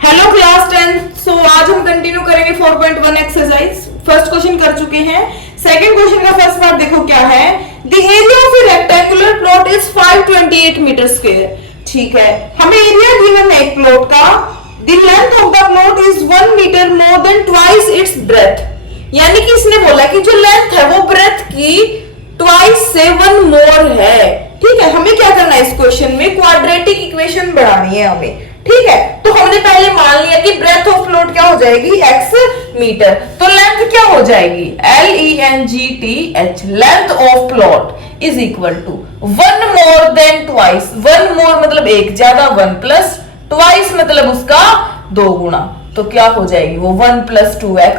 Hello class 10। सो आज हम continue करेंगे 4.1 एक्सरसाइज। फर्स्ट क्वेश्चन कर चुके हैं। सेकंड क्वेश्चन का फर्स्ट पार्ट देखो क्या है। The area of a rectangular plot is 528 metre square. ठीक है, हमें एरिया गिवन है एक प्लॉट का। The length of the plot is 1 metre more than twice its breadth. यानी कि इसने बोला कि जो लेंथ है वो ब्रेथ की ट्वाइस से 1 मोर है। ठीक है, हमें क्या करना है इस क्वेश्चन में, क्वाड्रेटिक इक्वेशन बढ़ानी है हमें। ठीक है, तो हमने पहले मान लिया कि ब्रेथ ऑफ फ्लोट क्या हो जाएगी, x मीटर। तो लेंथ क्या हो जाएगी, LENGTH, length of plot is equal to 1 more than twice. 1 more मतलब एक ज्यादा, 1 प्लस ट्वाइस मतलब उसका 2 गुना। तो क्या हो जाएगी वो 1 प्लस 2x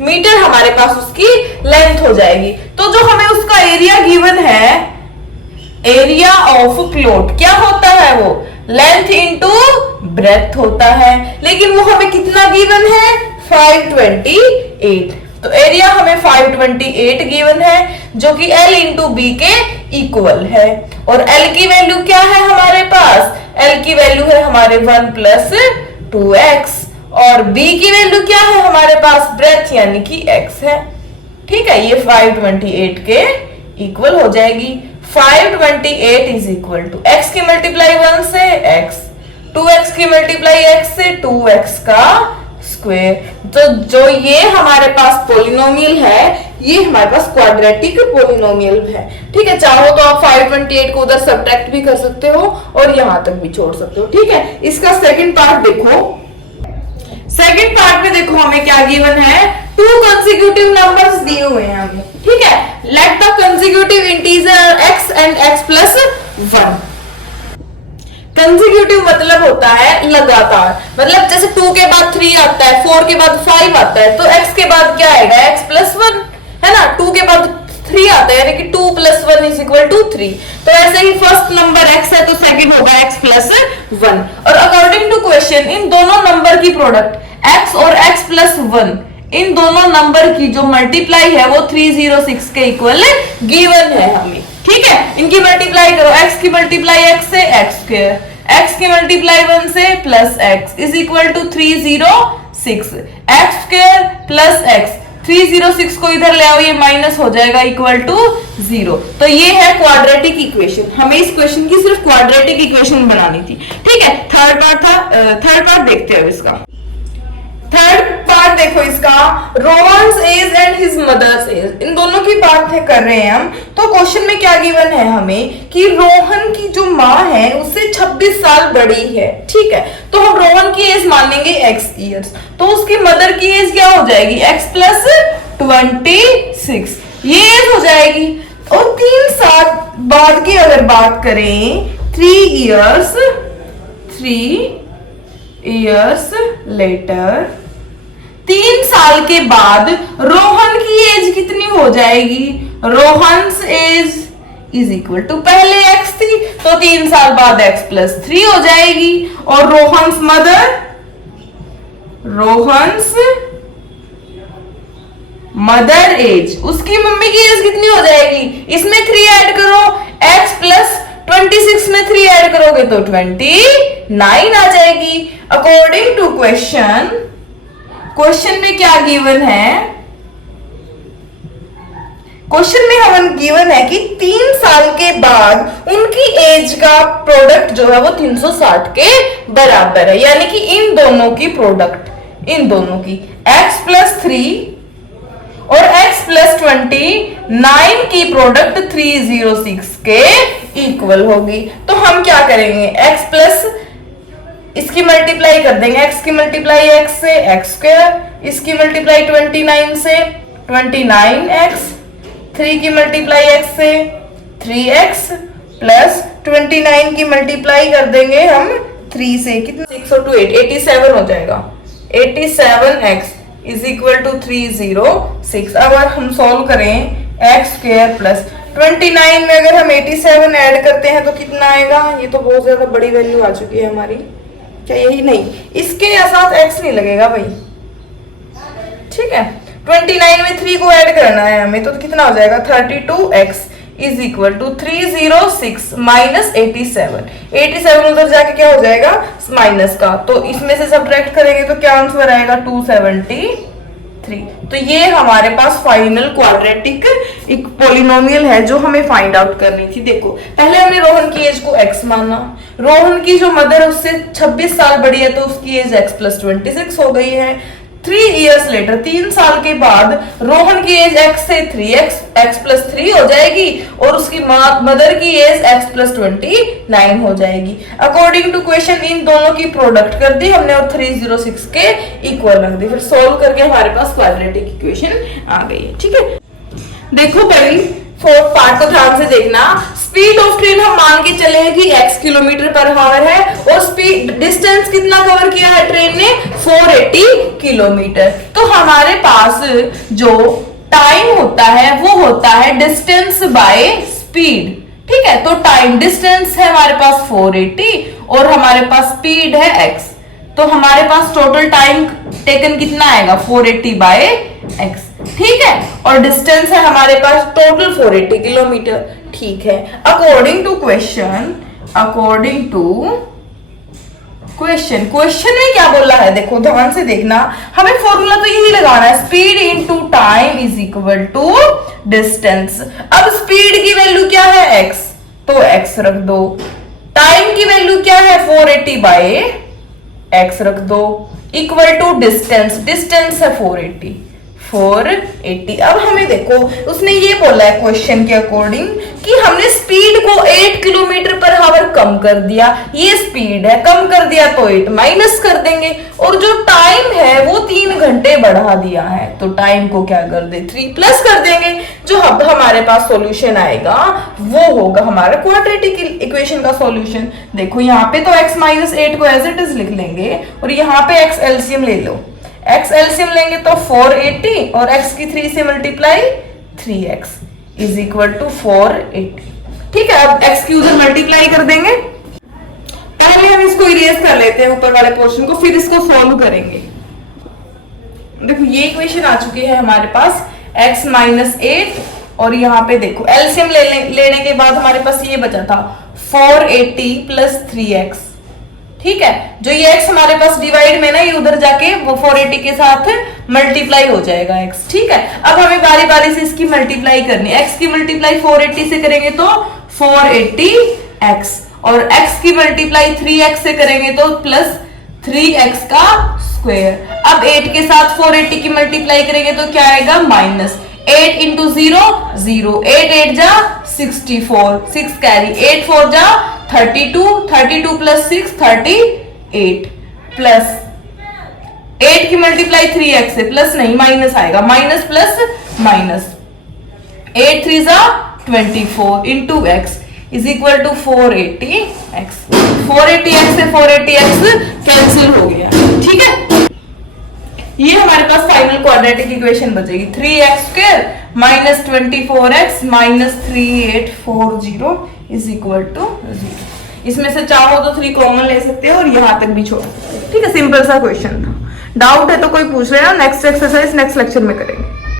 मीटर हमारे पास उसकी लेंथ हो जाएगी। तो जो हमें उसका एरिया गिवन है, एरिया ऑफ प्लॉट क्या होता है, वो लेंथ इंटू ब्रेथ होता है। लेकिन वो हमें कितना गिवन है, 528। तो एरिया हमें 528 गिवन है, जो कि L इंटू बी के इक्वल है। और L की वैल्यू क्या है हमारे पास, L की वैल्यू है हमारे 1 प्लस 2x, और B की वैल्यू क्या है हमारे पास, ब्रेथ यानी कि x है। ठीक है, ये 528 के इक्वल हो जाएगी। 528 इज इक्वल टू x की मल्टीप्लाई 1 से x, 2x की मल्टीप्लाई x से 2x का स्क्वायर। तो जो ये हमारे पास पोलिनोमियल है, ये हमारे पास क्वाड्रेटिक पोलिनोमियल है। ठीक है, चाहो तो आप 528 को उधर सब्ट्रैक्ट भी कर सकते हो और यहां तक भी छोड़ सकते हो। ठीक है, इसका सेकंड पार्ट देखो। सेकंड पार्ट में देखो हमें क्या गिवन है, 2 कंसेक्यूटिव नंबर्स दिए हुए हैं हमें। ठीक है, let the consecutive integer x and x plus 1। Consecutive मतलब होता है लगातार, मतलब जैसे 2 के बाद 3 आता है, 4 के बाद 5 आता है, तो x के बाद क्या आएगा, x प्लस 1 है ना। 2 के बाद 3 आता है, यानी कि 2 प्लस 1 इज इक्वल टू 3। तो ऐसे ही फर्स्ट नंबर x है तो सेकंड होगा x प्लस 1। और अकॉर्डिंग टू क्वेश्चन इन दोनों नंबर की प्रोडक्ट x और x प्लस 1, इन दोनों नंबर की जो मल्टीप्लाई है वो 306 के इक्वल गिवन है हमें। ठीक है, इनकी मल्टीप्लाई करो, x की मल्टीप्लाई x से x स्क्वायर, x की मल्टीप्लाई 1 से plus x is equal to 306, x square plus x। 306 को इधर ले आओ, ये माइनस हो जाएगा, इक्वल टू 0। तो ये है क्वाड्रेटिक इक्वेशन। हमें इस क्वेश्चन की सिर्फ क्वाड्रेटिक इक्वेशन बनानी थी। ठीक है, थर्ड पार्ट देखते हो इसका। थर्ड पार्ट देखो इसका, Rohan's age and his mother's age, इन दोनों की बात कर रहे हैं हम। तो क्वेश्चन में क्या गिवन है हमें कि रोहन की जो माँ है उससे 26 साल बड़ी है। ठीक है, तो हम रोहन की एज मान लेंगे x ईयर्स, तो उसकी मदर की एज क्या हो जाएगी, x प्लस 26, ये एज हो जाएगी। और 3 साल बाद की अगर बात करें, 3 इयर्स लेटर, 3 साल के बाद रोहन की एज कितनी हो जाएगी, Rohan's age is equal to, पहले x थी तो 3 साल बाद x प्लस 3 हो जाएगी। और रोहन्स मदर एज, उसकी मम्मी की एज कितनी हो जाएगी, इसमें 3 ऐड करो, x प्लस 26 में 3 ऐड करोगे तो 29 आ जाएगी। अकॉर्डिंग टू क्वेश्चन में क्या गिवन है, क्वेश्चन में हमें गिवन है कि 3 साल के बाद उनकी एज का प्रोडक्ट जो है वो 360 के बराबर है। यानी कि इन दोनों की प्रोडक्ट, इन दोनों की x प्लस 3 और x प्लस 29 की प्रोडक्ट 306 के इक्वल होगी। तो हम क्या करेंगे, x प्लस, इसकी मल्टीप्लाई कर देंगे, x की मल्टीप्लाई x से x स्क्वायर, इसकी मल्टीप्लाई 29 से 29x, 3 की मल्टीप्लाई x से 3x प्लस 29 की मल्टीप्लाई कर देंगे हम 3 से, कितना 6 और 2 8, 87 हो जाएगा। 87x is equal to 306। अगर हम सॉल्व करें, x स्क्वायर प्लस 29 में अगर हम 87 ऐड करते हैं तो कितना आएगा, ये तो बहुत ज्यादा बड़ी वैल्यू आ चुकी है हमारी, क्या यही नहीं, इसके साथ x नहीं लगेगा भाई। ठीक है, 29 में 3 को ऐड करना है हमें, तो कितना हो जाएगा, 32x is equal to 306 minus 87। 87 उधर जाके क्या हो जाएगा माइनस का, तो इसमें से सब्ट्रैक्ट करेंगे तो क्या आंसर आएगा 273। तो ये हमारे पास फाइनल क्वाड्रेटिक एक पॉलिनोमियल है जो हमें फाइंड आउट करनी थी। देखो पहले हमने रोहन की एज को x माना, रोहन की जो मदर है उससे 26 साल बड़ी है तो उसकी एज x प्लस 26 हो गई है। 3 years later 3 साल के बाद रोहन की एज x से 3x प्लस 3 हो जाएगी और उसकी मदर की एज x प्लस 29 हो जाएगी। अकॉर्डिंग टू क्वेश्चन इन दोनों की प्रोडक्ट कर दी हमने और 306 के इक्वल रख दी, फिर सोल्व करके हमारे पास क्वाड्रेटिक इक्वेशन आ गई है। ठीक है, देखो पहली फोर्थ पार्ट को ध्यान से देखना। स्पीड ऑफ ट्रेन हम मान के चले हैं कि x किलोमीटर पर आवर है और स्पीड डिस्टेंस कितना कवर किया है ट्रेन ने 480 किलोमीटर। तो हमारे पास जो टाइम होता है वो होता है डिस्टेंस बाय स्पीड। ठीक है, तो टाइम डिस्टेंस है हमारे पास 480 और हमारे पास स्पीड है x, तो हमारे पास टोटल टाइम टेकन कितना आएगा 480 बाय x। ठीक है, और डिस्टेंस है हमारे पास टोटल 480 किलोमीटर। ठीक है, अकॉर्डिंग टू क्वेश्चन क्वेश्चन में क्या बोला है देखो ध्यान से देखना, हमें फॉर्मूला तो यही लगाना है, speed into time is equal to distance. अब स्पीड की वैल्यू क्या है x, तो x रख दो, टाइम की वैल्यू क्या है 480 बाय x रख दो, इक्वल टू डिस्टेंस है 480। अब हमें देखो उसने ये बोला है क्वेश्चन के अकॉर्डिंग कि हमने स्पीड को 8 किलोमीटर पर आवर कम कर दिया, ये स्पीड है, कम कर दिया तो 8 माइनस कर देंगे, और जो टाइम है वो 3 घंटे बढ़ा दिया है तो टाइम को क्या कर दे 3 प्लस कर देंगे। जो अब हमारे पास सॉल्यूशन आएगा वो होगा हमारा क्वाड्रेटिक इक्वेशन का सॉल्यूशन। देखो यहाँ पे तो x माइनस 8 को एज इट इज लिख लेंगे और यहाँ पे x एलसीएम ले लो, x एलसीएम लेंगे तो 480 और x की 3 से multiply 3x is equal to 480। ठीक है, अब x की उधर मल्टीप्लाई कर देंगे, पहले हम इसको इरेज कर लेते हैं ऊपर वाले पोर्शन को, फिर इसको सॉल्व करेंगे। देखो ये इक्वेशन आ चुकी है हमारे पास x माइनस 8 और यहाँ पे देखो एलसीएम लेने के बाद हमारे पास ये बचा था 480 प्लस 3x। ठीक है, जो ये x हमारे पास डिवाइड में ना ये उधर जाके वो 480 के साथ मल्टीप्लाई हो जाएगा x। ठीक है, अब हमें बारी बारी से इसकी मल्टीप्लाई करनी है। x की मल्टीप्लाई 480 से करेंगे तो 480x और x की मल्टीप्लाई 3x से करेंगे तो प्लस 3x का स्क्वायर। अब 8 के साथ 480 की मल्टीप्लाई करेंगे तो क्या आएगा माइनस 8 इंटू 0 0, 8 8 जा 64, 6 कैरी, 8 4 जा 32, 32 प्लस 6 38 प्लस 8 की मल्टीप्लाई 3x से प्लस नहीं माइनस आएगा, माइनस प्लस माइनस 8 3 जा 24 into x is equal to 480x। 480x से 480x कैंसिल हो गया। ठीक है, ये हमारे पास फाइनल क्वाड्रेटिक इक्वेशन बचेगी 3x square minus 24x minus 3840 is equal to 0। इसमें से चाहो तो 3 कॉमन ले सकते हो और यहां तक भी छोड़ सकते हो। ठीक है, सिंपल सा क्वेश्चन था। डाउट है तो कोई पूछ लेना, नेक्स्ट एक्सरसाइज नेक्स्ट लेक्चर में करेंगे।